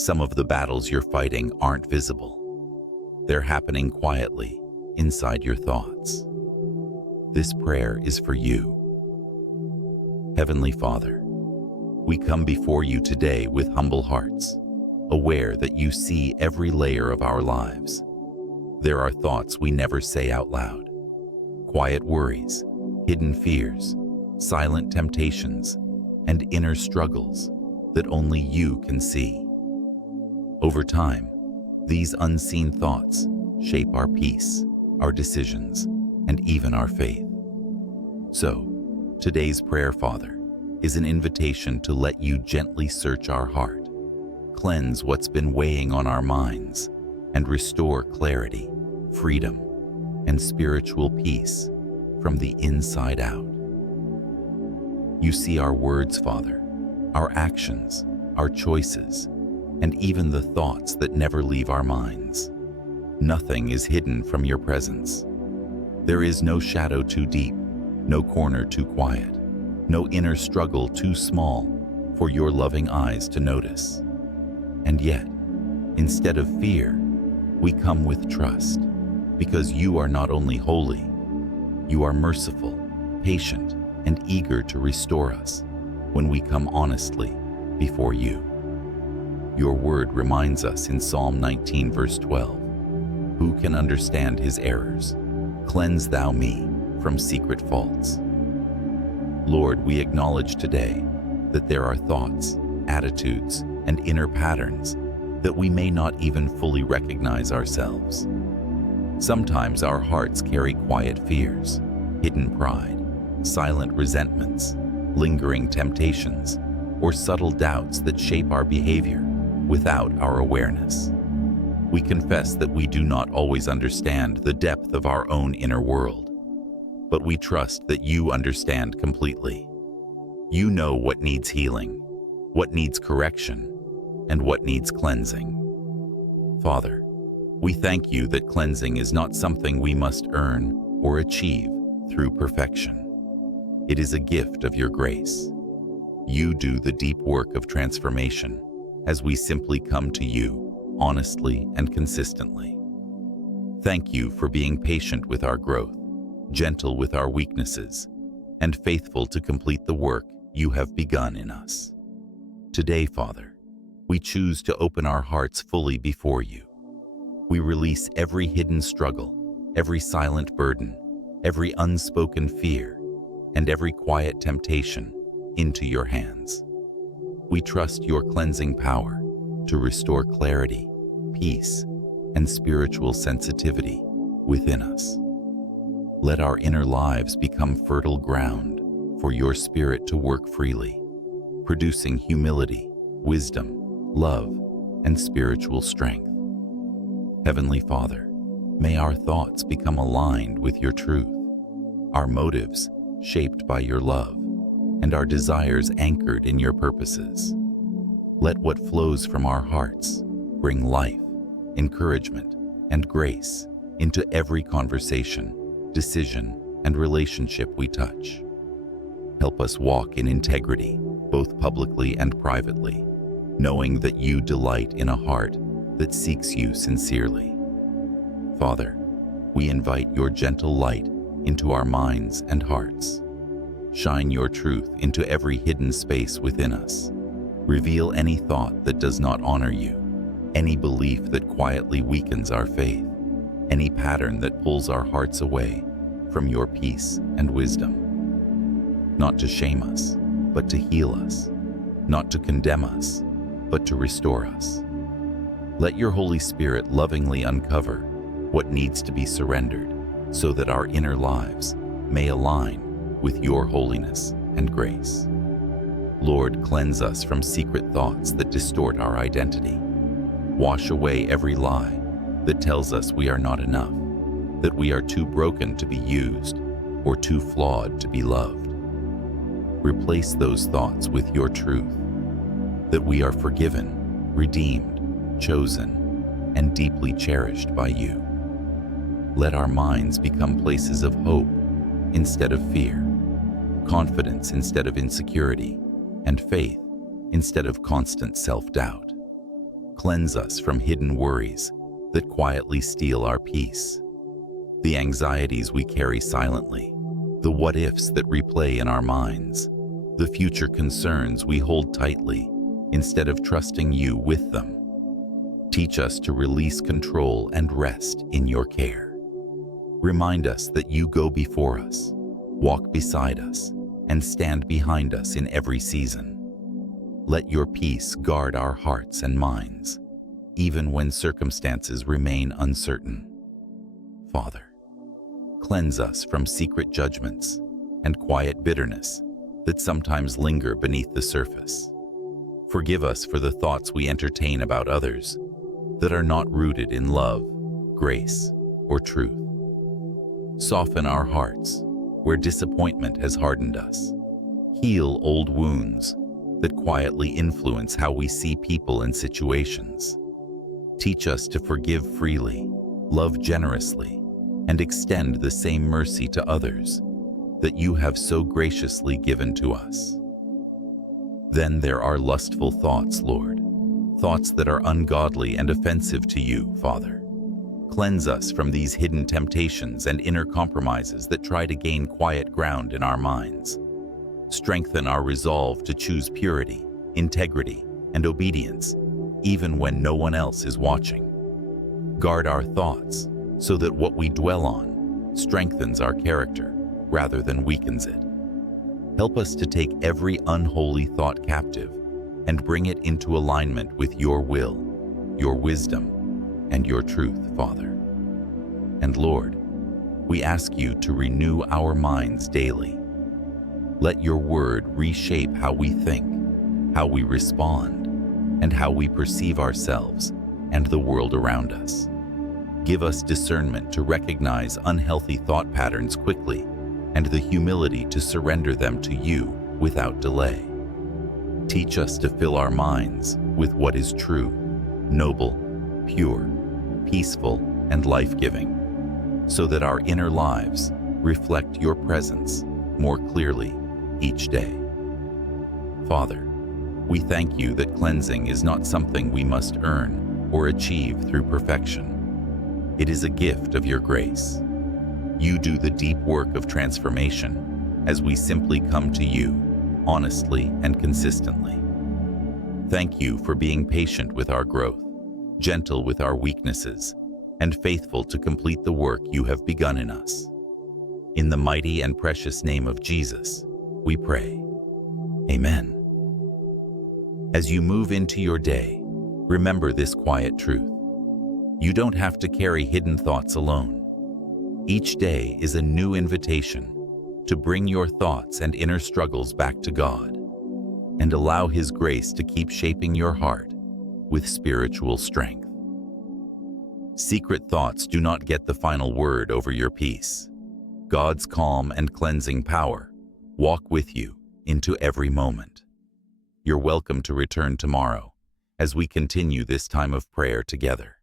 Some of the battles you're fighting aren't visible. They're happening quietly inside your thoughts. This prayer is for you. Heavenly Father, we come before you today with humble hearts, aware that you see every layer of our lives. There are thoughts we never say out loud, quiet worries, hidden fears, silent temptations, and inner struggles that only you can see. Over time, these unseen thoughts shape our peace, our decisions, and even our faith. So, today's prayer, Father, is an invitation to let you gently search our heart, cleanse what's been weighing on our minds, and restore clarity, freedom, and spiritual peace from the inside out. You see our words, Father, our actions, our choices, and even the thoughts that never leave our minds. Nothing is hidden from your presence. There is no shadow too deep, no corner too quiet, no inner struggle too small for your loving eyes to notice. And yet, instead of fear, we come with trust, because you are not only holy, you are merciful, patient, and eager to restore us when we come honestly before you. Your word reminds us in Psalm 19, verse 12, "Who can understand his errors? Cleanse thou me from secret faults." Lord, we acknowledge today that there are thoughts, attitudes, and inner patterns that we may not even fully recognize ourselves. Sometimes our hearts carry quiet fears, hidden pride, silent resentments, lingering temptations, or subtle doubts that shape our behavior without our awareness. We confess that we do not always understand the depth of our own inner world, but we trust that you understand completely. You know what needs healing, what needs correction, and what needs cleansing. Father, we thank you that cleansing is not something we must earn or achieve through perfection. It is a gift of your grace. You do the deep work of transformation as we simply come to you honestly and consistently. Thank you for being patient with our growth, gentle with our weaknesses, and faithful to complete the work you have begun in us. Today, Father, we choose to open our hearts fully before you. We release every hidden struggle, every silent burden, every unspoken fear, and every quiet temptation into your hands. We trust your cleansing power to restore clarity, peace, and spiritual sensitivity within us. Let our inner lives become fertile ground for your Spirit to work freely, producing humility, wisdom, love, and spiritual strength. Heavenly Father, may our thoughts become aligned with your truth, our motives shaped by your love, and our desires anchored in your purposes. Let what flows from our hearts bring life, encouragement, and grace into every conversation, decision, and relationship we touch. Help us walk in integrity, both publicly and privately, knowing that you delight in a heart that seeks you sincerely. Father, we invite your gentle light into our minds and hearts. Shine your truth into every hidden space within us. Reveal any thought that does not honor you, any belief that quietly weakens our faith, any pattern that pulls our hearts away from your peace and wisdom. Not to shame us, but to heal us. Not to condemn us, but to restore us. Let your Holy Spirit lovingly uncover what needs to be surrendered so that our inner lives may align with your holiness and grace. Lord, cleanse us from secret thoughts that distort our identity. Wash away every lie that tells us we are not enough, that we are too broken to be used, or too flawed to be loved. Replace those thoughts with your truth, that we are forgiven, redeemed, chosen, and deeply cherished by you. Let our minds become places of hope instead of fear, confidence instead of insecurity, and faith instead of constant self-doubt. Cleanse us from hidden worries that quietly steal our peace, the anxieties we carry silently, the what-ifs that replay in our minds, the future concerns we hold tightly instead of trusting you with them. Teach us to release control and rest in your care. Remind us that you go before us, walk beside us, and stand behind us in every season. Let your peace guard our hearts and minds, even when circumstances remain uncertain. Father, cleanse us from secret judgments and quiet bitterness that sometimes linger beneath the surface. Forgive us for the thoughts we entertain about others that are not rooted in love, grace, or truth. Soften our hearts where disappointment has hardened us. Heal old wounds that quietly influence how we see people and situations. Teach us to forgive freely, love generously, and extend the same mercy to others that you have so graciously given to us. Then there are lustful thoughts, Lord, thoughts that are ungodly and offensive to you, Father. Cleanse us from these hidden temptations and inner compromises that try to gain quiet ground in our minds. Strengthen our resolve to choose purity, integrity, and obedience, even when no one else is watching. Guard our thoughts so that what we dwell on strengthens our character rather than weakens it. Help us to take every unholy thought captive and bring it into alignment with your will, your wisdom, and your truth, Father. And Lord, we ask you to renew our minds daily. Let your word reshape how we think, how we respond, and how we perceive ourselves and the world around us. Give us discernment to recognize unhealthy thought patterns quickly and the humility to surrender them to you without delay. Teach us to fill our minds with what is true, noble, pure, peaceful, and life-giving, so that our inner lives reflect your presence more clearly each day. Father, we thank you that cleansing is not something we must earn or achieve through perfection. It is a gift of your grace. You do the deep work of transformation as we simply come to you, honestly and consistently. Thank you for being patient with our growth, gentle with our weaknesses, and faithful to complete the work you have begun in us. In the mighty and precious name of Jesus, we pray. Amen. As you move into your day, remember this quiet truth. You don't have to carry hidden thoughts alone. Each day is a new invitation to bring your thoughts and inner struggles back to God and allow His grace to keep shaping your heart with spiritual strength. Secret thoughts do not get the final word over your peace. God's calm and cleansing power walk with you into every moment. You're welcome to return tomorrow as we continue this time of prayer together.